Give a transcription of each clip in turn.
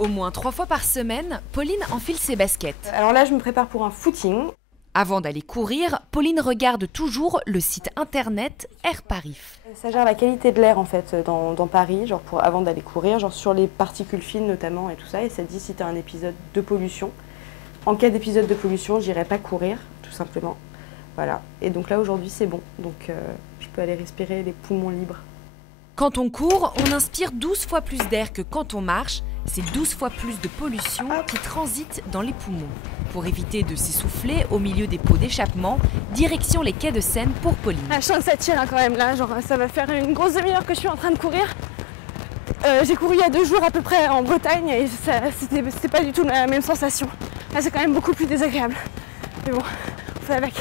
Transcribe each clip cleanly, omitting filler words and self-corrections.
Au moins 3 fois par semaine, Pauline enfile ses baskets. Alors là, je me prépare pour un footing. Avant d'aller courir, Pauline regarde toujours le site internet Airparif. Ça gère la qualité de l'air en fait dans Paris, genre avant d'aller courir, genre sur les particules fines notamment et tout ça. Et ça dit si tu as un épisode de pollution. En cas d'épisode de pollution, j'irai pas courir, tout simplement. Voilà. Et donc là aujourd'hui c'est bon, donc je peux aller respirer les poumons libres. Quand on court, on inspire 12 fois plus d'air que quand on marche. C'est 12 fois plus de pollution qui transite dans les poumons. Pour éviter de s'essouffler au milieu des pots d'échappement, direction les quais de Seine pour Pauline. Je sens que ça tire quand même là, genre ça va faire une grosse demi-heure que je suis en train de courir. J'ai couru il y a 2 jours à peu près en Bretagne et c'était pas du tout la même sensation. Là c'est quand même beaucoup plus désagréable. Mais bon, on fait avec.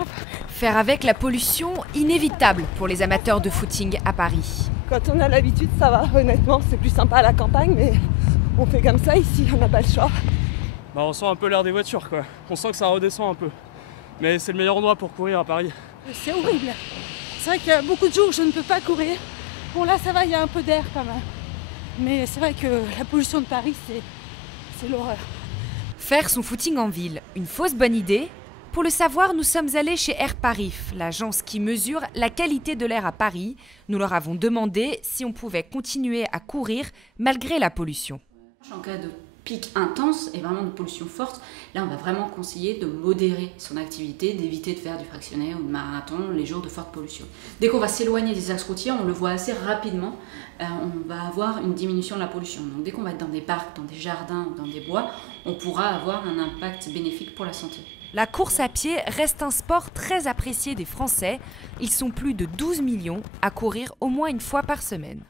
Hop. Faire avec la pollution, inévitable pour les amateurs de footing à Paris. Quand on a l'habitude, ça va, honnêtement, c'est plus sympa à la campagne, mais on fait comme ça ici, on n'a pas le choix. On sent un peu l'air des voitures, quoi. On sent que ça redescend un peu. Mais c'est le meilleur endroit pour courir à Paris. C'est horrible. C'est vrai qu'il y a beaucoup de jours où je ne peux pas courir. Bon là ça va, il y a un peu d'air quand même. Mais c'est vrai que la pollution de Paris, c'est l'horreur. Faire son footing en ville, une fausse bonne idée? Pour le savoir, nous sommes allés chez Airparif, l'agence qui mesure la qualité de l'air à Paris. Nous leur avons demandé si on pouvait continuer à courir malgré la pollution. En cas de pic intense et vraiment de pollution forte, là on va vraiment conseiller de modérer son activité, d'éviter de faire du fractionné ou du marathon les jours de forte pollution. Dès qu'on va s'éloigner des axes routiers, on le voit assez rapidement, on va avoir une diminution de la pollution. Donc dès qu'on va être dans des parcs, dans des jardins ou dans des bois, on pourra avoir un impact bénéfique pour la santé. La course à pied reste un sport très apprécié des Français. Ils sont plus de 12 millions à courir au moins une fois par semaine.